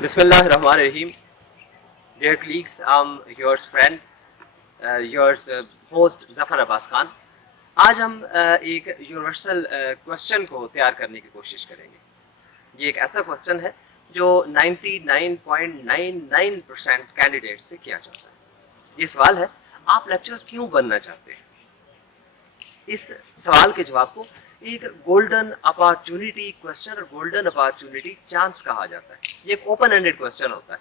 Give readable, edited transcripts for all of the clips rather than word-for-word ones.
Bismillahirrahmanirrahim. Dear colleagues, I'm yours friend, yours host Zafar Abbas Khan. आज हम एक universal question को तैयार करने की कोशिश करेंगे. ये एक ऐसा क्वेश्चन है जो 99.99% कैंडिडेट से किया जाता है. ये सवाल है, आप लेक्चरर क्यों बनना चाहते हैं? इस सवाल के जवाब को एक गोल्डन अपॉर्चुनिटी क्वेश्चन और गोल्डन अपॉर्चुनिटी चांस कहा जाता है. ये एक ओपन एंडेड क्वेश्चन होता है,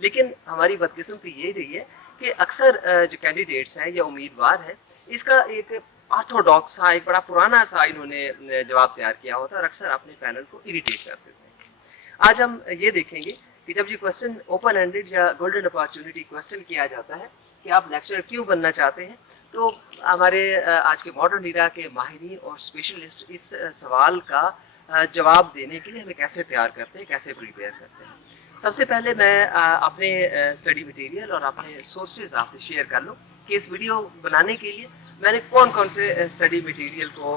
लेकिन हमारी बदकिस्मती ये रही है कि अक्सर जो कैंडिडेट्स हैं या उम्मीदवार हैं, इसका एक ऑर्थोडॉक्स सा, एक बड़ा पुराना सा इन्होंने जवाब तैयार किया होता है और अक्सर अपने पैनल को इरिटेट कर देते हैं. आज हम ये देखेंगे कि जब ये क्वेश्चन ओपन एंडेड या गोल्डन अपॉर्चुनिटी क्वेश्चन किया जाता है कि आप लेक्चरर क्यों बनना चाहते हैं, तो हमारे आज के मॉडर्न इरा के माहिरीन और स्पेशलिस्ट इस सवाल का जवाब देने के लिए हमें कैसे तैयार करते हैं, कैसे प्रिपेयर करते हैं. सबसे पहले मैं अपने स्टडी मटेरियल और अपने सोर्सेज आपसे शेयर कर लूँ कि इस वीडियो बनाने के लिए मैंने कौन कौन से स्टडी मटेरियल को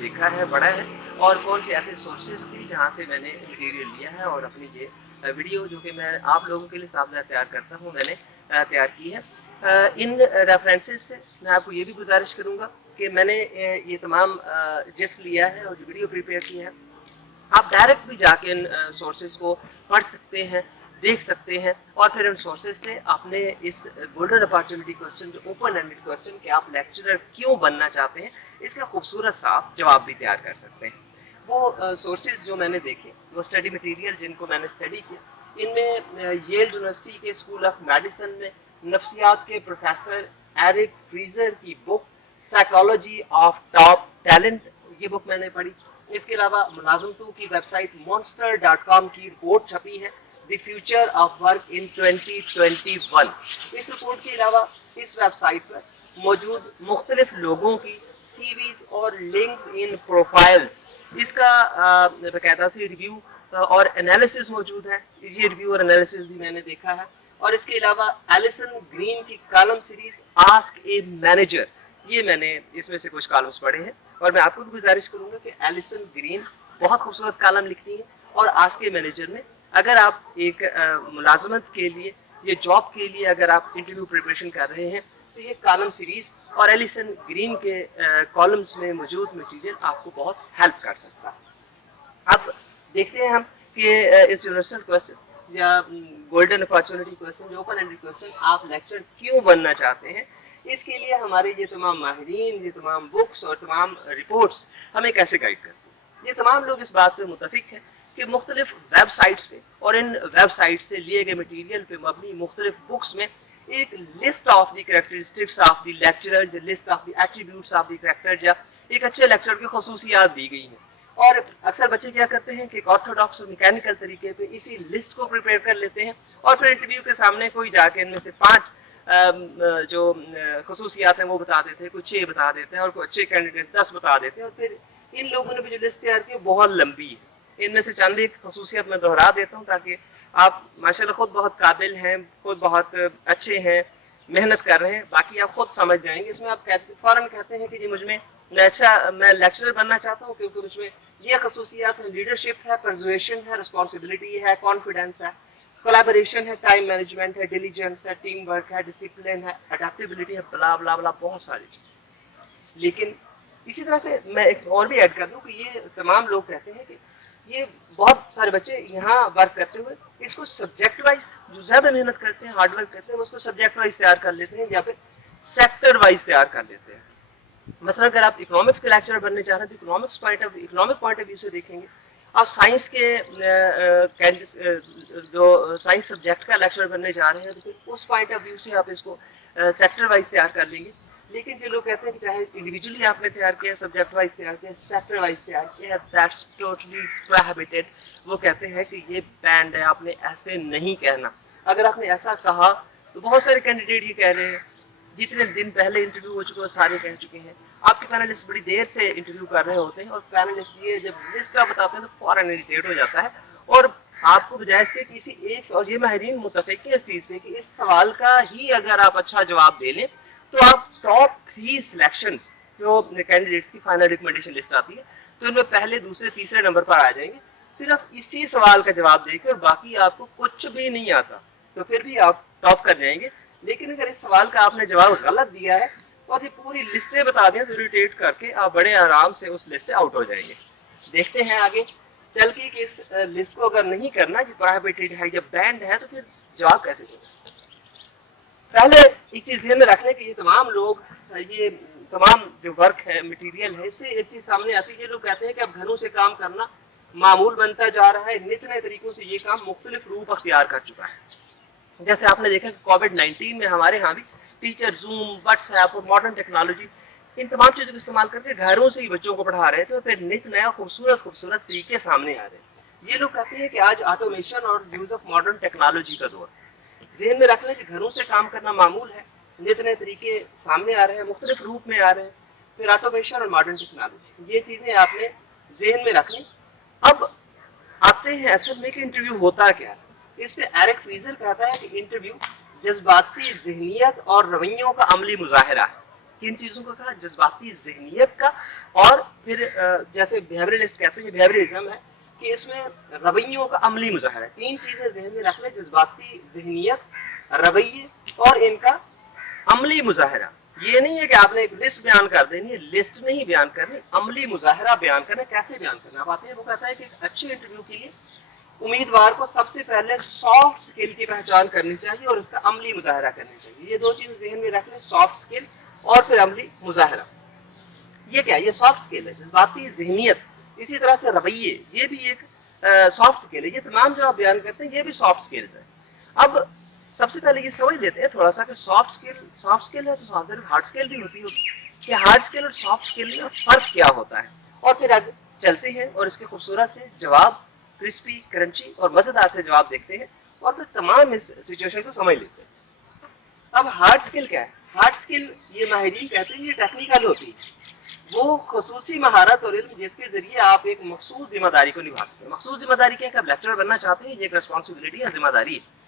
देखा है, पढ़ा है और कौन से ऐसे सोर्सेज थी जहाँ से मैंने मटेरियल लिया है और अपनी ये वीडियो जो कि मैं आप लोगों के लिए सामने तैयार करता हूँ मैंने तैयार की है. इन रेफरेंसेस से मैं आपको ये भी गुजारिश करूँगा कि मैंने ये तमाम जिस्ट लिया है और जो वीडियो प्रिपेयर की है, आप डायरेक्ट भी जाके इन सोर्सेज को पढ़ सकते हैं, देख सकते हैं और फिर इन सोर्सेज से आपने इस गोल्डन अपॉर्चुनिटी क्वेश्चन जो ओपन एंडेड क्वेश्चन कि आप लेक्चरर क्यों बनना चाहते हैं, इसका खूबसूरत सा आप जवाब भी तैयार कर सकते हैं. वो सोर्सेज जो मैंने देखे, वो स्टडी मटेरियल जिनको मैंने स्टडी किया, इनमें येल यूनिवर्सिटी के स्कूल ऑफ मेडिसिन में नफ्सियात के प्रोफेसर एरिक फ्रीजर की book psychology of top talent, ये बुक मैंने पढ़ी. इसके अलावा मुलाजमतों की वेबसाइट monster.com की रिपोर्ट छपी है the future of work in 2021. इस रिपोर्ट के अलावा इस वेबसाइट पर मौजूद मुख्तलिफ लोगों की सीवीज और लिंक्डइन प्रोफाइल्स, इसका बाकायदा से रिव्यू और एनालिसिस मौजूद है. ये रिव्यू और एनालिसिस भी मैंने देखा है. और इसके अलावा एलिसन ग्रीन की column series ask a manager, ये मैंने इसमें से कुछ कॉलम्स पढ़े हैं और मैं आपको भी गुजारिश करूंगा कि एलिसन ग्रीन बहुत खूबसूरत कॉलम लिखती है और आस्क ए मैनेजर में अगर आप एक मुलाजमत के लिए, ये जॉब के लिए अगर आप इंटरव्यू प्रिपरेशन कर रहे हैं, तो ये कॉलम सीरीज और एलिसन ग्रीन के कॉलम्स में मौजूद मटीरियल आपको बहुत हेल्प कर सकता है. अब देखते हैं हम कि इस यूनिवर्सल क्वेश्चन या गोल्डन अपॉर्चुनिटी क्वेश्चन, जो ओपन एंडेड क्वेश्चन, आप लेक्चर क्यों बनना चाहते हैं, इसके लिए हमारे ये तमाम माहिरीन, ये तमाम बुक्स और तमाम रिपोर्ट्स हमें कैसे गाइड करती हैं. ये तमाम लोग इस बात पे मुतफिक हैं कि मुख्तलिफ वेबसाइट्स पे और इन वेबसाइट से लिए गए मटीरियल पे मबनी मुख्तलिफ बुक्स में एक list of the characteristics of the lecturer, list of the attributes of the character या एक अच्छे लेक्चर की खसूसियात दी गई हैं. और अक्सर बच्चे क्या करते हैं कि एक ऑर्थोडॉक्स और मैकेनिकल तरीके पे इसी लिस्ट को प्रिपेयर कर लेते हैं और फिर इंटरव्यू के सामने कोई जाके इनमें से 5 जो खसूसियात हैं वो बता देते हैं, कुछ 6 बता देते हैं और कोई अच्छे कैंडिडेट 10 बता देते हैं. और फिर इन लोगों ने भी जो लिस्ट तैयार की बहुत लंबी है. इनमें से चंद एक खसूसियात मैं दोहरा देता हूँ ताकि आप माशाल्लाह खुद बहुत काबिल हैं, खुद बहुत अच्छे हैं, मेहनत कर रहे हैं, बाकी आप खुद समझ जाएंगे. इसमें आप फौरन कहते हैं कि जी मुझमें मैं लेक्चरर बनना चाहता हूँ क्योंकि मुझमें ये खसूसियात है, लीडरशिप है, परसुएशन है, रिस्पॉन्सिबिलिटी है, कॉन्फिडेंस है, कोलैबोरेशन है, टाइम मैनेजमेंट है, डिलीजेंस है, टीम वर्क है, डिसिप्लिन है, अडेप्टेबिलिटी है, ब्ला ब्ला ब्ला, बहुत सारी चीज़ें. लेकिन इसी तरह से मैं एक और भी ऐड कर दूं कि ये तमाम लोग कहते हैं कि ये बहुत सारे बच्चे यहाँ वर्क करते हुए इसको सब्जेक्ट वाइज, जो ज़्यादा मेहनत करते हैं, हार्ड वर्क करते हैं, वो उसको सब्जेक्ट वाइज तैयार कर लेते हैं या फिर सेक्टर वाइज तैयार कर लेते हैं. मसलन अगर आप इकोनॉमिक्स के लेक्चरर बनने चाह रहे हैं तो इकोनॉमिक पॉइंट ऑफ व्यू से देखेंगे. आप साइंस के जो साइंस सब्जेक्ट का लेक्चरर बनने जा रहे हैं तो फिर उस पॉइंट ऑफ व्यू से आप इसको सेक्टर वाइज तैयार कर लेंगे. लेकिन जो लोग कहते हैं कि चाहे इंडिविजुअली आपने तैयार किया, सब्जेक्ट वाइज तैयार किया, सेक्टर वाइज तैयार किया, दैट्स टोटली प्रोहिबिटेड. वो कहते हैं कि ये बैंड है, आपने ऐसे नहीं कहना. अगर आपने ऐसा कहा तो बहुत सारे कैंडिडेट ये कह रहे हैं, जितने दिन पहले इंटरव्यू हो चुके हैं सारे कह चुके हैं. आपके पैनलिस्ट बड़ी देर से इंटरव्यू कर रहे होते हैं और पैनलिस्ट ये जब लिस्ट का बताते हैं तो फौरन इरिटेट हो जाता है और आपको बजाय इसके किसी एक, और ये माहिरीन मुतफिक है इस चीज़ पे कि इस सवाल का ही अगर आप अच्छा जवाब दे लें तो आप टॉप 3 सिलेक्शंस जो कैंडिडेट्स की फाइनल रिकमेंडेशन लिस्ट आती है तो इनमें पहले, दूसरे, तीसरे नंबर पर आ जाएंगे. صرف اسی سوال کا جواب دے کے باقی آپ کو کچھ بھی نہیں آتا تو پھر بھی آپ ٹاپ کر جائیں گے. لیکن اگر اس سوال کا آپ نے جواب غلط دیا ہے اور یہ پوری لسٹیں بتا دیں تو روٹیٹ کر کے آپ بڑے آرام سے اس لسٹ سے آؤٹ ہو جائیں گے. دیکھتے ہیں آگے چل کے کہ اس لسٹ کو اگر نہیں کرنا یہ پروہیبٹڈ ہے یا بینڈ ہے تو پھر جواب کیسے دیں. پہلے ایک چیز ذہن میں رکھنے کہ یہ تمام لوگ یہ تمام جو ورک ہے مٹیریل ہے اس سے ایک چیز سامنے آتی ہے. یہ لوگ کہتے ہیں کہ اب گھروں سے کام کرنا معمول بنتا جا رہا ہے, نت نئے طریقوں سے یہ کام مختلف روپ اختیار کر چکا ہے. جیسے آپ نے دیکھا کہ کووڈ-19 میں ہمارے ہاں بھی ٹیچر زوم, واٹس ایپ اور ماڈرن ٹیکنالوجی ان تمام چیزوں کو استعمال کر کے گھروں سے ہی بچوں کو پڑھا رہے تھے اور پھر نت نیا خوبصورت طریقے سامنے آ رہے ہیں. یہ لوگ کہتے ہیں کہ آج آٹومیشن اور یوز آف ماڈرن ٹیکنالوجی کا دور. ذہن میں رکھ لیں کہ گھروں سے کام کرنا معمول ہے, نت نئے طریقے سامنے آ رہے ہیں, مختلف روپ میں آ رہے ہیں, پھر آٹومیشن اور ماڈرن ٹیکنالوجی, یہ چیزیں آپ نے ذہن میں رکھ لیں. اب آتے ہیں اصل میں کہ انٹرویو ہوتا کیا ہے. اس میں ایرک فریزر کہتا ہے کہ انٹرویو جذباتی ذہنیت اور رویوں کا عملی مظاہرہ ہے. کن چیزوں کا کہا؟ جذباتی ذہنیت کا, اور پھر جیسے بیہیویئرسٹ کہتے ہیں بیہیویئرزم ہے کہ اس میں رویوں کا عملی مظاہرہ ہے. تین چیزیں ذہن میں رکھ لیں, جذباتی ذہنیت, رویے اور ان کا عملی مظاہرہ. یہ نہیں ہے کہ آپ نے ایک لسٹ بیان کر دینی ہے, لسٹ نہیں بیان کرنی, عملی مظاہرہ بیان کرنا. کیسے بیان کرنا؟ آپ آتے ہیں وہ کہتا ہے کہ ایک اچھے انٹرویو کے لیے امیدوار کو سب سے پہلے سافٹ سکل کی پہچان کرنی چاہیے اور اس کا عملی مظاہرہ کرنا چاہیے. یہ دو چیز ذہن میں رکھ لیں, سافٹ سکل اور پھر عملی مظاہرہ. یہ کیا؟ یہ سافٹ سکل ہے. جذباتی ذہنیت, اسی طرح سے رویے, یہ بھی ایک سافٹ سکل ہے. یہ تمام جو آپ بیان کرتے ہیں یہ بھی سافٹ سکلز ہیں. اب سب سے پہلے یہ سمجھ لیتے ہیں تھوڑا سا کہ سافٹ سکل ہے تو ہارڈ سکل بھی ہوتی ہوگی, کہ ہارڈ سکل اور سافٹ سکل میں فرق کیا ہوتا ہے. اور پھر آگے چلتے ہیں اور اس کے خوبصورت سے جواب, کرسپی, کرنچی اور مزیدار سے جواب دیکھتے ہیں اور پھر تمام اس سچویشن کو سمجھ لیتے ہیں. اب ہارڈ سکل کیا ہے؟ ہارڈ سکل یہ ماہرین کہتے ہیں یہ ٹیکنیکل ہوتی ہے, وہ خصوصی مہارت اور علم جس کے ذریعے آپ ایک مخصوص ذمہ داری کو نبھا سکتے ہیں. مخصوص ذمہ داری کیا ہے کہ آپ لیکچرر بننا چاہتے ہیں, یہ ایک ریسپانسبلٹی ہے, ذمہ داری ہے.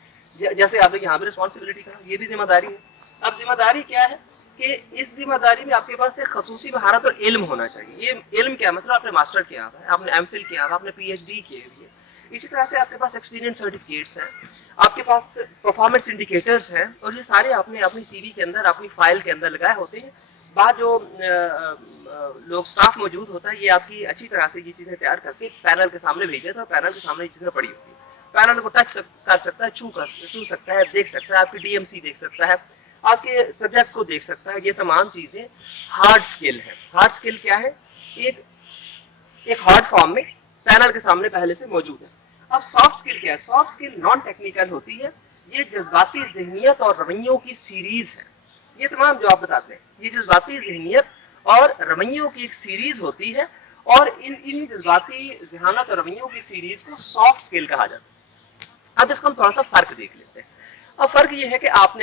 جیسے آپ نے یہاں پہ ریسپانسبلٹی کہا, یہ بھی ذمہ داری ہے. اب ذمہ داری کیا ہے کہ اس ذمہ داری میں آپ کے پاس ایک خصوصی مہارت اور علم ہونا چاہیے. یہ علم کیا ہے؟ مثلا آپ نے ماسٹر کیا ہے, آپ نے ایم فل کیا ہے, آپ نے پی ایچ ڈی کیے ہوئی ہے. اسی طرح سے آپ کے پاس ایکسپیرینس سرٹیفکیٹس ہیں, آپ کے پاس پرفارمنس انڈیکیٹرز ہیں, اور یہ سارے آپ نے اپنی سی وی کے اندر, اپنی فائل کے اندر لگائے ہوتے ہیں. بعد جو لوگ سٹاف موجود ہوتا ہے یہ آپ کی اچھی طرح سے یہ چیزیں تیار کر کے پینل کے سامنے بھیج دیتا ہے, اور پینل کے سامنے یہ چیزیں پڑی ہوتی ہیں. پینل کو ٹچ کر سکتا ہے, چھو سکتا ہے, دیکھ سکتا ہے, آپ کی ڈی ایم سی دیکھ سکتا ہے, آپ کے سبجیکٹ کو دیکھ سکتا ہے. یہ تمام چیزیں ہارڈ سکل ہے. ہارڈ سکل کیا ہے؟ ایک ہارڈ فارم میں پینل کے سامنے پہلے سے موجود ہے. اب سافٹ سکل کیا ہے؟ سافٹ سکل نان ٹیکنیکل ہوتی ہے, یہ جذباتی ذہنیت اور رویوں کی سیریز ہے. یہ تمام جو آپ بتاتے ہیں یہ جذباتی ذہنیت اور رویوں کی ایک سیریز ہوتی ہے, اور انہی جذباتی ذہانت اور رویوں کی سیریز کو سافٹ سکل کہا جاتا ہے. اب اس کو ہم تھوڑا سا فرق دیکھ لیتے ہیں. اب فرق یہ ہے کہ آپ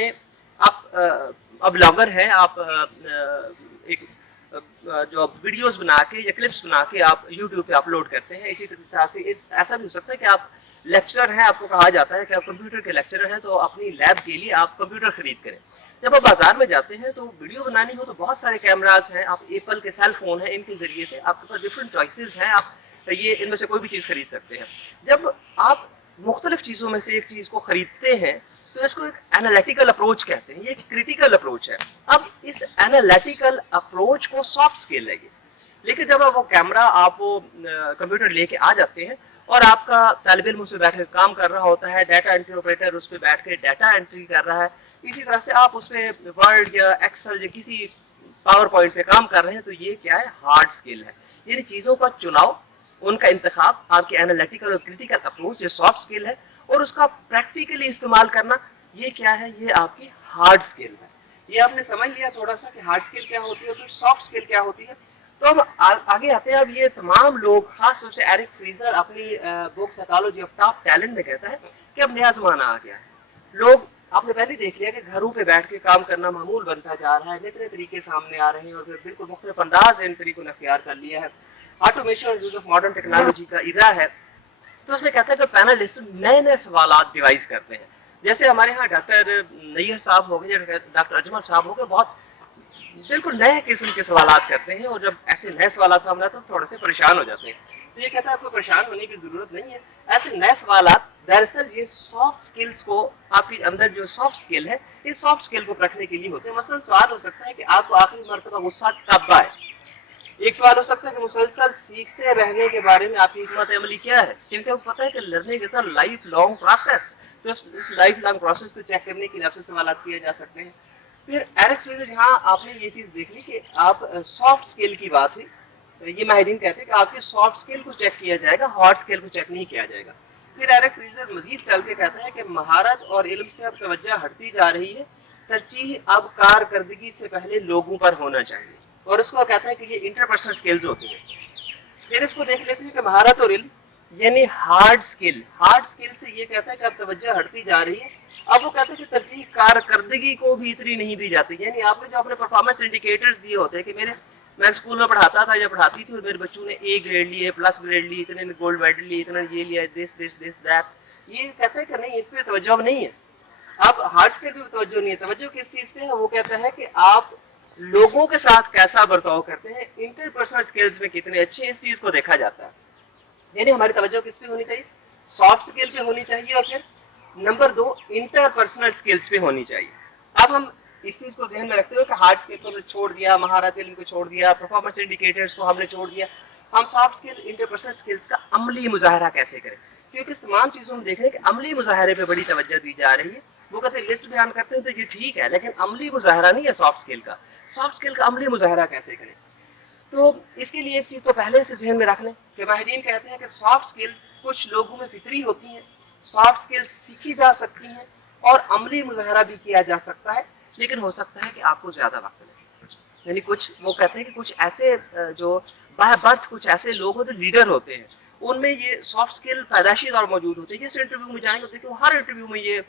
بلاگر ہیں, آپ ایک جو ویڈیوز بنا کے یا کلپس بنا کے آپ یوٹیوب پہ اپلوڈ کرتے ہیں. اسی طرح سے ایسا بھی ہو سکتا ہے کہ آپ لیکچرر ہیں, آپ کو کہا جاتا ہے کہ آپ کمپیوٹر کے لیکچرر ہیں, تو اپنی لیب کے لیے آپ کمپیوٹر خرید کریں. جب آپ بازار میں جاتے ہیں تو ویڈیو بنانی ہو تو بہت سارے کیمراز ہیں, آپ ایپل کے سیل فون ہیں, ان کے ذریعے سے آپ کے پاس ڈفرنٹ چوائسیز ہیں, آپ یہ ان میں سے کوئی بھی چیز خرید سکتے ہیں. جب آپ مختلف چیزوں میں سے ایک چیز کو خریدتے ہیں تو اس کو ایک انالیٹیکل اپروچ کہتے ہیں, یہ ایک کریٹیکل اپروچ ہے. اب اس انالیٹیکل اپروچ کو سافٹ سکل ہے یہ. لیکن جب آپ وہ کیمرہ, آپ وہ کمپیوٹر لے کے آ جاتے ہیں اور آپ کا طالب علم اس پہ بیٹھ کے کام کر رہا ہوتا ہے, ڈیٹا انٹری آپریٹر اس پہ بیٹھ کے ڈیٹا انٹری کر رہا ہے, اسی طرح سے آپ اس پہ ورڈ یا ایکسل یا کسی پاور پوائنٹ پہ کام کر رہے ہیں, تو یہ کیا ہے؟ ہارڈ سکل ہے. یعنی چیزوں کا چناؤ, ان کا انتخاب, آپ کے انالیٹیکل اور کریٹیکل اپروچ, یہ سافٹ سکل ہے. اور اس کا پریکٹیکلی استعمال کرنا, یہ کیا ہے؟ یہ آپ کی ہارڈ سکل ہے. یہ آپ نے سمجھ لیا تھوڑا سا کہ ہارڈ سکل کیا ہوتی ہے اور پھر سافٹ سکل کیا ہوتی ہے. تو ہم آگے آتے ہیں. اب یہ تمام لوگ, خاص طور سے ایرک فریزر اپنی بک سائیکالوجی آف ٹاپ ٹیلنٹ میں کہتا ہے کہ اب نیا زمانہ آ گیا ہے. لوگ, آپ نے پہلے دیکھ لیا کہ گھروں پہ بیٹھ کے کام کرنا معمول بنتا جا رہا ہے, نئے طریقے سامنے آ رہے ہیں, اور پھر بالکل مختلف انداز ان طریقوں نے اختیار کر لیا ہے. آٹومیشن اور یوز آف ماڈرن ٹیکنالوجی کا ایرا ہے. تو اس میں کہتا ہے کہ پینلسٹ نئے نئے سوالات ڈیوائز کرتے ہیں. جیسے ہمارے ہاں ڈاکٹر نیئر صاحب ہو گئے یا ڈاکٹر اجمل صاحب ہو گئے, بہت بالکل نئے قسم کے سوالات کرتے ہیں, اور جب ایسے نئے سوالات سامنے آتے ہیں تو تھوڑے سے پریشان ہو جاتے ہیں. तो ये कहता है आपको परेशान होने की जरूरत नहीं है। ऐसे नए सवालात दरअसल ये सॉफ्ट स्किल्स को, आपके अंदर जो सॉफ्ट स्किल है, इस सॉफ्ट स्किल को रखने के लिए होते हैं। मसलन सवाल हो सकता है कि आपको आखिरी मरतबा गुस्सा कब आए। एक सवाल हो सकता है कि मुसलसल सीखते रहने के बारे में आपकी हिकमत अमली क्या है, क्योंकि आपको पता है कि learning is a life long process. तो इस लाइफ लॉन्ग प्रोसेस को चेक करने के लिए आपसे सवाल किए जा सकते हैं। फिर एरिक फ्रेजर, यहाँ आपने ये चीज देख ली कि आप सॉफ्ट स्किल की बात हुई, ये माहिरीन कहते हैं कि आपकी सॉफ्ट स्किल को चेक किया जाएगा, हार्ड स्किल को चेक नहीं किया जाएगा। फिर एरिक फ्रेजर मजीद चल के कहता है कि महारत और इल्म से अब तवज्जो हटती जा रही है, तरजीह अब कारकर्दगी से पहले लोगों पर होना चाहिए, और उसको कहता है कि ये इंटरपर्सनल स्किल्स होती हैं। फिर इसको देख लेते हैं कि महारत और इल्म यानी हार्ड स्किल, हार्ड स्किल से ये कहता है कि अब तवज्जो हटती जा रही है। अब वो कहते हैं कि तरजीह कारकर्दगी को भी इतनी नहीं दी जाती, यानी आपने जो अपने परफॉर्मेंस इंडिकेटर्स दिए होते हैं कि मैं स्कूल में पढ़ाता था या पढ़ाती थी और मेरे बच्चों ने ए ग्रेड लिए, प्लस ग्रेड ली, इतने ने गोल्ड मेडल लिए, इतने ने ये लिया, दिस दिस दिस दैट, ये कहते हैं कि नहीं, इस पर तवज्जो नहीं है। अब हार्ड स्किल पे तवज्जो नहीं है, तवज्जो किस चीज पे है? वो कहता है कि आप लोगों के साथ कैसा बर्ताव करते हैं, इंटरपर्सनल स्किल्स में कितने अच्छे, इस चीज को देखा जाता है। यानी हमारी तवज्जो किस पे होनी चाहिए? सॉफ्ट स्किल पे होनी चाहिए, और फिर नंबर 2 इंटरपर्सनल स्किल्स पे होनी चाहिए। अब हम इस चीज को ध्यान में रखते हुए कि हार्ड स्किल को हमने छोड़ दिया, महारत इल्म को छोड़ दिया, परफॉर्मेंस इंडिकेटर्स को हमने छोड़ दिया, हम सॉफ्ट स्किल, इंटरपर्सनल स्किल्स का अमली मुजाहरा कैसे करें? क्योंकि इस तमाम चीजों में देख रहे हैं कि अमली मुजाहरे पे बड़ी तवज्जो दी जा रही है। वो कहते हैं लिस्ट बयान करते हैं तो ये ठीक है, लेकिन अमली मुजाहरा नहीं है सॉफ्ट स्किल का। सॉफ्ट स्किल का अमली मुजाहरा कैसे करें? तो इसके लिए एक चीज तो पहले से जहन में रख लें कि माहिरीन कहते हैं कि सॉफ्ट स्किल्स कुछ लोगों में फितरी होती हैं, सॉफ्ट स्किल्स सीखी जा सकती हैं और अमली मुजाहरा भी किया जा सकता है, लेकिन हो सकता है कि आपको ज्यादा वक्त लगे। यानी कुछ, वो कहते हैं कि कुछ ऐसे जो बाय बर्थ कुछ ऐसे लोग हो जो लीडर होते हैं, उनमें ये सॉफ्ट स्किल पैदाशी तौर मौजूद होते हैं। जिस इंटरव्यू में जाएंगे देखिए हर इंटरव्यू में ये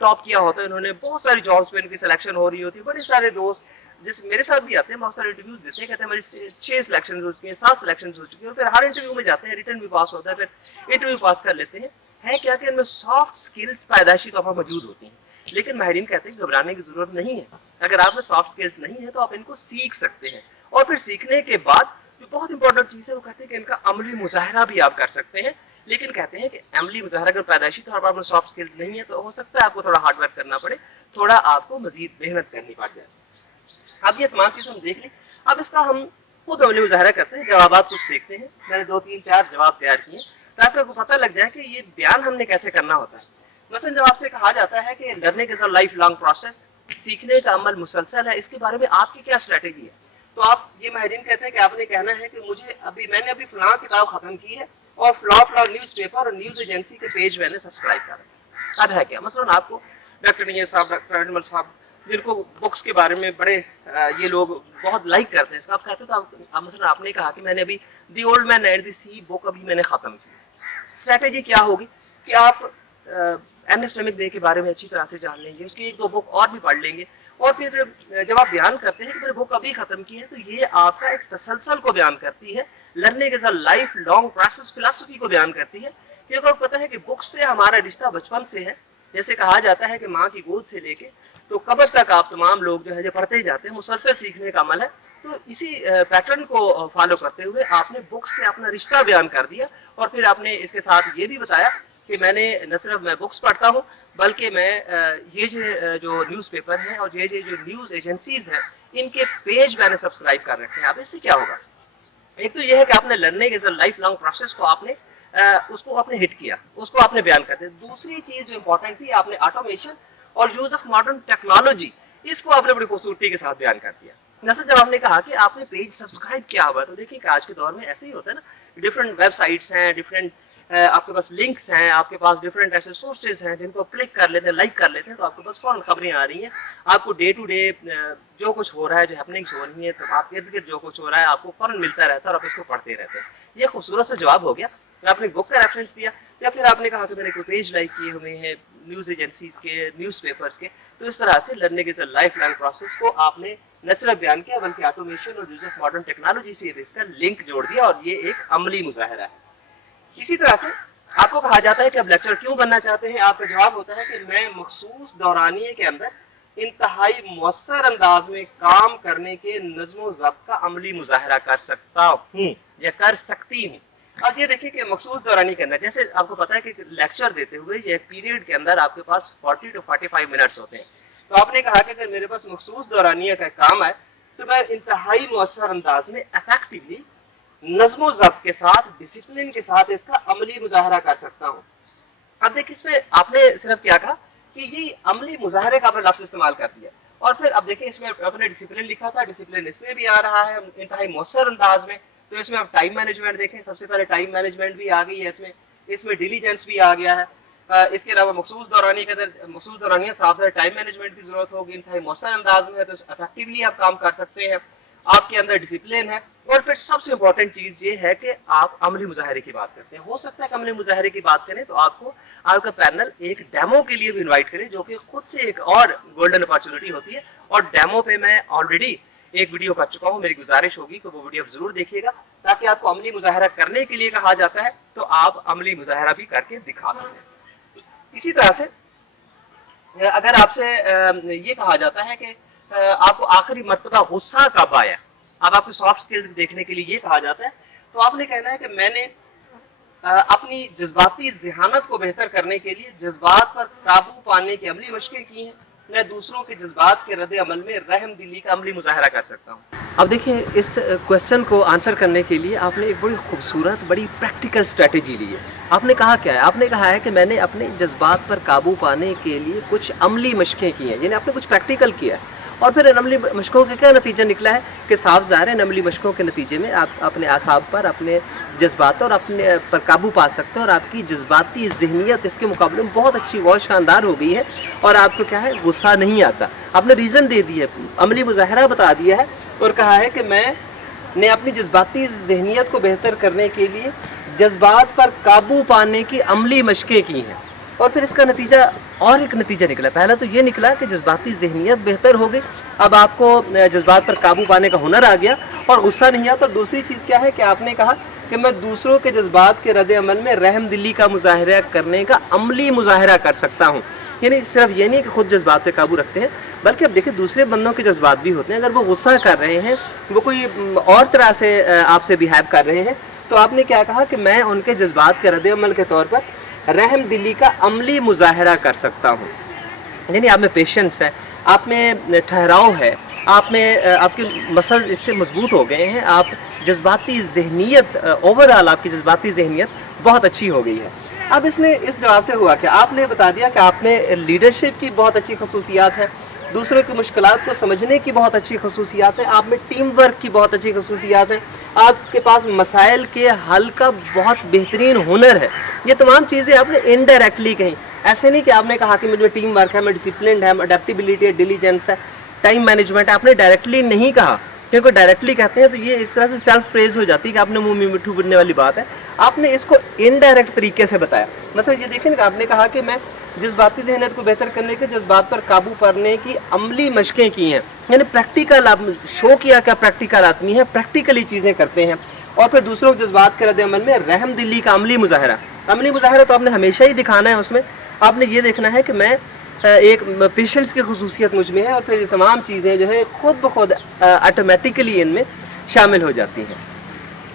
टॉप किया होता है, उन्होंने बहुत सारी जॉब्स पे इनकी सिलेक्शन हो रही होती है। बड़े सारे दोस्त जिस मेरे साथ भी आते हैं, बहुत सारे इंटरव्यूज देते हैं, कहते हैं हमारी 6 सिलेक्शन हो चुकी हैं, 7 सिलेक्शन हो चुकी है, और फिर हर इंटरव्यू में जाते हैं, रिटर्न भी पास होता है, फिर इंटरव्यू पास कर लेते हैं। है क्या कि इनमें सॉफ्ट स्किल्स पैदाशी तौर पर मौजूद होती हैं, लेकिन माहिरीन कहते हैं घबराने की जरूरत नहीं है। अगर आप में सॉफ्ट स्किल्स नहीं है तो आप इनको सीख सकते हैं, और फिर सीखने के बाद जो बहुत इंपॉर्टेंट चीज है वो कहते हैं कि इनका अमली मुजाहरा भी आप कर सकते हैं। लेकिन कहते हैं कि अमली मुजाहरा अगर पैदाशी तौर पर आपने सॉफ्ट स्किल्स नहीं है तो हो सकता है आपको थोड़ा हार्ड वर्क करना पड़े, थोड़ा आपको मजीद मेहनत करनी पड़ जाए। अब ये तमाम चीजें हम देख ली, अब इसका हम खुद अमली मुजाहरा करते हैं, जवाबात कुछ देखते हैं। मैंने 2 3 4 जवाब तैयार किए ताकि आपको पता लग जाए कि ये बयान हमने कैसे करना होता है। मसलन जब आपसे कहा जाता है कि learning is a life long process, सीखने का अमल मुसलसल है, इसके बारे में आपकी क्या स्ट्रेटेजी है? तो आप ये माहिरीन कहते हैं कि आपने कहना है कि मैंने अभी फलां किताब खत्म की है और फलां न्यूज पेपर और न्यूज एजेंसी के पेज मैंने सब्सक्राइब करा। अब है क्या? मसलन आपको डॉक्टर नैयर साहब, डॉक्टर अजमल साहब, जिनको बुक्स के बारे में बड़े ये लोग बहुत लाइक करते हैं, आप कहते हो तो मसलन आपने कहा कि मैंने अभी the old man and the sea book अभी मैंने खत्म की। स्ट्रेटेजी क्या होगी कि आप एनाटॉमिक डे के बारे में अच्छी तरह से जान लेंगे, उसकी 1 2 बुक और भी पढ़ लेंगे, और फिर जब आप बयान करते हैं कि मैंने बुक अभी खत्म की है, तो ये आपका एक तसलसल को बयान करती है, learning is a life long process philosophy को बयान करती है। क्योंकि आपको पता है कि बुक से हमारा रिश्ता बचपन से है। जैसे कहा जाता है कि माँ की गोद से लेके तो कब्र तक आप तमाम लोग जो है जो पढ़ते जाते हैं, मुसलसल सीखने का अमल है। तो इसी पैटर्न को फॉलो करते हुए आपने बुक से अपना रिश्ता बयान कर दिया, और फिर आपने इसके साथ ये भी बताया कि मैंने न सिर्फ मैं बुक्स पढ़ता हूँ, बल्कि मैं ये जो न्यूज़पेपर है और ये जो न्यूज़ एजेंसीज हैं, इनके पेज मैंने सब्सक्राइब कर रखे हैं। अब इससे क्या होगा? एक तो ये है कि आपने learning is a life long process को आपने उसको आपने हिट किया, उसको आपने बयान कर दिया। दूसरी चीज जो इंपॉर्टेंट थी, आपने ऑटोमेशन और यूज ऑफ मॉडर्न टेक्नोलॉजी, इसको आपने बड़ी खूबसूरती के साथ बयान कर दिया। जैसे जब आपने कहा कि आपने पेज सब्सक्राइब किया हुआ, तो देखिए कि आज के दौर में ऐसे ही होता है ना, डिफरेंट वेबसाइट्स हैं, डिफरेंट आपके पास लिंक्स हैं, आपके पास डिफरेंट ऐसे सोर्सेज हैं जिनको क्लिक कर लेते हैं, लाइक कर लेते हैं, तो आपके पास फौरन खबरें आ रही हैं। आपको डे टू डे जो कुछ हो रहा है, जो हैपनिंग्स हो रही हैं, तो आपके इर्द गिर्द जो कुछ हो रहा है आपको फौरन मिलता रहता है और आप इसको पढ़ते रहते हैं। ये खूबसूरत सा जवाब हो गया। आपने बुक का रेफरेंस दिया, या फिर आपने कहा कि मैंने कोई पेज लाइक किए हुए हैं न्यूज़ एजेंसीज के, न्यूज़पेपर्स के। तो इस तरह से learning is a life long process को आपने न सिर्फ बयान किया, बल्कि ऑटोमेशन और यूज ऑफ मॉडर्न टेक्नोलॉजी से इसका लिंक जोड़ दिया, और ये एक अमली मुजाहरा है। इसी तरह से आपको कहा जाता है कि आप लेक्चर क्यों बनना चाहते हैं? आपका जवाब होता है कि मैं मखसूस दौरानिये के अंदर इंतहाई मुअस्सर अंदाज में काम करने के नज़्म व ज़ब्त का अमली मुजाहरा कर सकता हूँ या कर सकती हूँ। अब ये देखिए कि मखसूस दौरानी के अंदर, जैसे आपको पता है कि लेक्चर देते हुए ये एक पीरियड के अंदर आपके पास 40 to 45 मिनट्स होते हैं, तो आपने कहा कि अगर मेरे पास मखसूस दौरानिया का काम है तो मैं इंतहाई मौसर अंदाज में इफेक्टिवली नज़्म ज़ब्त के साथ, डिसिप्लिन के साथ इसका अमली मुजाहरा कर सकता हूँ। अब देखिए इसमें आपने सिर्फ क्या कहा कि ये अमली मुजाहरे का आपने लफ्ज़ इस्तेमाल कर दिया, और फिर अब देखिए इसमें अपने डिसिप्लिन लिखा था, डिसिप्लिन इसमें भी आ रहा है इंतहाई मौसर अंदाज में। तो इसमें आप टाइम मैनेजमेंट देखें, सबसे पहले टाइम मैनेजमेंट भी आ गई है इसमें डिलीजेंस भी आ गया है। इसके अलावा मखसूस दौरानी के अंदर, मखसूस दौरानिया साथ साथ टाइम मैनेजमेंट की जरूरत होगी, इंतहाई मौसर अंदाज में है तो इफेक्टिवली आप काम कर सकते हैं, आपके अंदर डिसिप्लिन है। और फिर सबसे इंपॉर्टेंट चीज ये है कि आप अमली मुजाहरे की बात करते हैं। हो सकता है कि अमली मुजाहरे की बात करें तो आपको आपका पैनल एक डेमो के लिए भी इन्वाइट करे, जो कि खुद से एक और गोल्डन अपॉर्चुनिटी होती है। और डेमो पे मैं ऑलरेडी एक वीडियो कर चुका हूँ, मेरी गुजारिश होगी कि वो वीडियो आप जरूर देखिएगा, ताकि आपको अमली मुजाहरा करने के लिए कहा जाता है तो आप अमली मुजाहरा भी करके दिखा सकें। इसी तरह से अगर आपसे ये कहा जाता है कि आपको आखिरी मर्तबा गुस्सा कब आया, अब आपको सॉफ्ट स्किल्स देखने के लिए ये कहा जाता है, तो आपने कहना है कि मैंने अपनी जज्बाती ज़हानत को बेहतर करने के लिए जज्बात पर काबू पाने की अमली मशकें की हैं, मैं दूसरों के जज्बात के रद्द अमल में रहम दिली का अमली मुजाहरा कर सकता हूँ। अब देखिए इस क्वेश्चन को आंसर करने के लिए आपने एक बड़ी खूबसूरत, बड़ी प्रैक्टिकल स्ट्रेटेजी ली है। आपने कहा क्या है? आपने कहा है कि मैंने अपने जज्बात पर काबू पाने के लिए कुछ अमली मशकें की हैं, यानी आपने कुछ प्रैक्टिकल किया है। और फिर इन अमली मशकों का क्या नतीजा निकला है कि साफ ज़ाहिर है इन अमली मशकों के नतीजे में आप अपने आसाब पर, अपने जज्बात और अपने पर काबू पा सकते हैं, और आपकी जज्बाती ज़हनियत इसके मुकाबले में बहुत अच्छी, बहुत शानदार हो गई है, और आपको क्या है, गुस्सा नहीं आता। आपने रीज़न दे दिया है, अमली मुजाहरा बता दिया है, और कहा है कि मैंने अपनी जज्बाती ज़हनियत को बेहतर करने के लिए जज्बात पर काबू पाने की अमली मशकें की हैं। और फिर इसका नतीजा, और एक नतीजा निकला। पहला तो ये निकला कि जज्बाती ज़हनियत बेहतर हो गई, अब आपको जज्बात पर काबू पाने का हुनर आ गया और गुस्सा नहीं आता। दूसरी चीज़ क्या है कि आपने कहा कि मैं दूसरों के जज्बात के रद्द अमल में रहम दिली का मुजाहरा करने का अमली मुजाहरा कर सकता हूँ। यानी सिर्फ ये नहीं कि खुद जज्बात पे काबू रखते हैं, बल्कि अब देखिए दूसरे बंदों के जज्बात भी होते हैं। अगर वो गुस्सा कर रहे हैं, वो कोई और तरह से आपसे बिहेव कर रहे हैं, तो आपने क्या कहा कि मैं उनके जज्बात के रद्द अमल के तौर पर रहम दिली का अमली मुजाहरा कर सकता हूँ। यानी आप में पेशेंस है, आप में ठहराव है, आप में आपके मसल इससे मजबूत हो गए हैं, आप जज्बाती ज़हनियत, ओवरऑल आपकी जज्बाती ज़हनियत बहुत अच्छी हो गई है। अब इसमें इस जवाब से हुआ क्या? आपने बता दिया कि आप में लीडरशिप की बहुत अच्छी खसूसियात हैं, दूसरों की मुश्किलात को समझने की बहुत अच्छी खसूसियात है, आप में टीम वर्क की बहुत अच्छी खसूसियात हैं, आपके पास मसाइल के हल का बहुत बेहतरीन हुनर है। ये तमाम चीज़ें आपने इनडायरेक्टली कही, ऐसे नहीं कि आपने कहा कि मुझे टीम वर्क है, मैं डिसिप्लिन है, अडेप्टिबिलिटी है, डिलीजेंस है, टाइम मैनेजमेंट है, आपने डायरेक्टली नहीं कहा, क्योंकि डायरेक्टली कहते हैं तो ये एक तरह से सेल्फ प्रेज हो जाती है कि आपने मुंह में मिट्ठू बनने वाली बात है। आपने इसको इनडायरेक्ट तरीके से बताया। मतलब ये देखें कि आपने कहा कि मैं जज्बाती ज़हनियत को बेहतर करने के, जज्बात पर काबू पाने की अमली मशकें की हैं, यानी प्रैक्टिकल आप शो किया क्या प्रैक्टिकल आदमी है, प्रैक्टिकली चीज़ें करते हैं। और फिर दूसरों के जज्बात के रद्द अमल में रहम दिली का अमली मुजाहरा। अमली मुजाहरा तो आपने हमेशा ही दिखाना है, उसमें आपने ये देखना है कि मैं एक पेशेंस की खसूसियत मुझ में है, और फिर ये तमाम चीज़ें जो है खुद ब खुद ऑटोमेटिकली इनमें शामिल हो जाती हैं।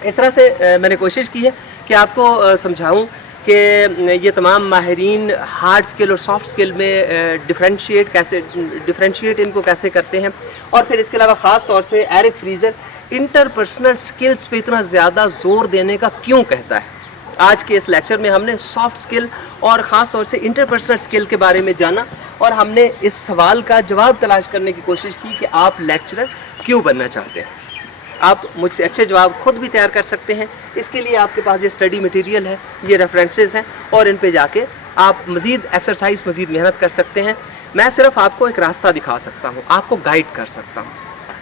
इस तरह से मैंने कोशिश की है कि आपको समझाऊं कि ये तमाम माहिरीन हार्ड स्किल और सॉफ्ट स्किल में डिफरेंशिएट इनको कैसे करते हैं। और फिर इसके अलावा ख़ास तौर से एरिक फ्रीज़र इंटरपर्सनल स्किल्स पे इतना ज़्यादा ज़ोर देने का क्यों कहता है। आज के इस लेक्चर में हमने सॉफ्ट स्किल और ख़ास तौर से इंटरपर्सनल स्किल के बारे में जाना, और हमने इस सवाल का जवाब तलाश करने की कोशिश की कि आप लेक्चरर क्यों बनना चाहते हैं। आप मुझसे अच्छे जवाब खुद भी तैयार कर सकते हैं। इसके लिए आपके पास ये स्टडी मटेरियल है, ये रेफरेंसेस हैं, और इन पे जाके आप मज़ीद एक्सरसाइज, मज़ीद मेहनत कर सकते हैं। मैं सिर्फ आपको एक रास्ता दिखा सकता हूँ, आपको गाइड कर सकता हूँ।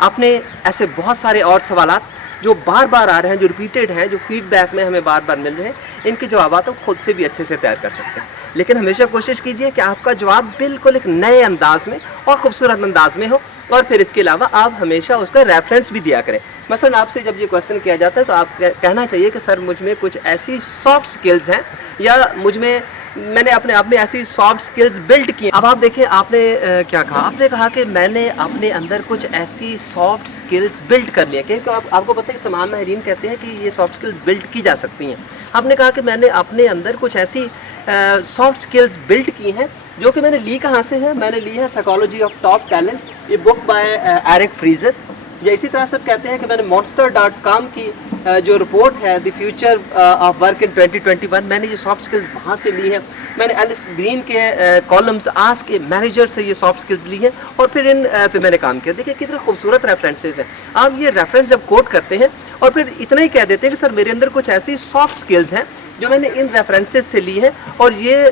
आपने ऐसे बहुत सारे और सवालात जो बार बार आ रहे हैं, जो रिपीटेड हैं, जो फीडबैक में हमें बार बार मिल रहे हैं, इनके जवाब आप खुद से भी अच्छे से तैयार कर सकते हैं। लेकिन हमेशा कोशिश कीजिए कि आपका जवाब बिल्कुल एक नए अंदाज में और ख़ूबसूरत अंदाज में हो, और फिर इसके अलावा आप हमेशा उसका रेफरेंस भी दिया करें। मसलन आपसे जब ये क्वेश्चन किया जाता है तो आप कहना चाहिए कि सर मुझ में कुछ ऐसी सॉफ्ट स्किल्स हैं, या मुझ में میں نے اپنے آپ میں ایسی سافٹ سکلز بلڈ کی. اب آپ دیکھیں آپ نے کیا کہا, آپ نے کہا کہ میں نے اپنے اندر کچھ ایسی سافٹ سکلز بلڈ کر لیا, کیونکہ آپ کو پتہ ہے کہ تمام ماہرین کہتے ہیں کہ یہ سافٹ سکلز بلڈ کی جا سکتی ہیں. آپ نے کہا کہ میں نے اپنے اندر کچھ ایسی سافٹ سکلز بلڈ کی ہیں جو کہ میں نے لی کہاں سے ہے, میں نے لی ہے سائیکالوجی آف ٹاپ ٹیلنٹ, یہ بک بائی ایرک فریزر. یا اسی طرح سے کہتے ہیں کہ میں نے monster.com کی جو رپورٹ ہے the future of work in 2021, میں نے یہ سافٹ سکلز وہاں سے لی ہیں. میں نے ایلس گرین کے کالمز آس کے مینیجر سے یہ سافٹ سکلز لی ہیں اور پھر ان پہ میں نے کام کیا. دیکھیں کتنے خوبصورت ریفرنسز ہیں. آپ یہ ریفرنس جب کوٹ کرتے ہیں اور پھر اتنا ہی کہہ دیتے ہیں کہ سر میرے اندر کچھ ایسی سافٹ سکلز ہیں جو میں نے ان ریفرنسز سے لی ہیں, اور یہ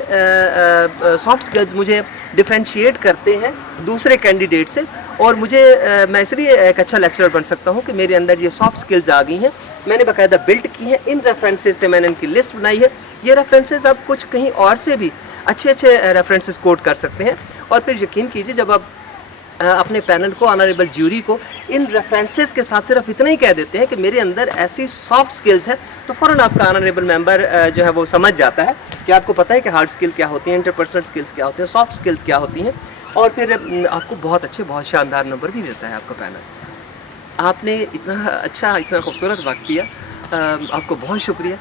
سافٹ سکلز مجھے ڈفرینشیٹ کرتے ہیں دوسرے کینڈیڈیٹ سے, اور مجھے میں اس لیے ایک اچھا لیکچرر بن سکتا ہوں کہ میرے اندر یہ سافٹ سکلز آ گئی ہیں, میں نے باقاعدہ بلڈ کی ہیں. ان ریفرنسز سے میں نے ان کی لسٹ بنائی ہے. یہ ریفرنسز آپ کچھ کہیں اور سے بھی اچھے ریفرنسز کوٹ کر سکتے ہیں, اور پھر یقین کیجیے جب آپ اپنے پینل کو, آنریبل جیوری کو ان ریفرنسز کے ساتھ صرف اتنا ہی کہہ دیتے ہیں کہ میرے اندر ایسی سافٹ سکلز ہیں, تو فوراً آپ کا آنریبل ممبر جو ہے وہ سمجھ جاتا ہے کہ آپ کو پتہ ہے کہ ہارڈ سکل کیا ہوتی ہیں, انٹرپرسنل سکلز کیا ہوتی ہیں, سافٹ سکلز کیا ہوتی ہیں, اور پھر آپ کو بہت اچھے بہت شاندار نمبر بھی دیتا ہے آپ کا پینل. آپ نے اتنا اچھا اتنا خوبصورت وقت دیا, آپ کو بہت شکریہ.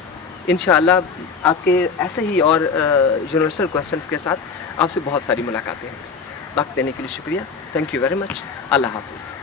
انشاءاللہ آپ کے ایسے ہی اور یونیورسل کویسچنس کے ساتھ آپ سے بہت ساری ملاقاتیں ہیں. وقت دینے کے لیے شکریہ. Thank you very much. اللہ حافظ.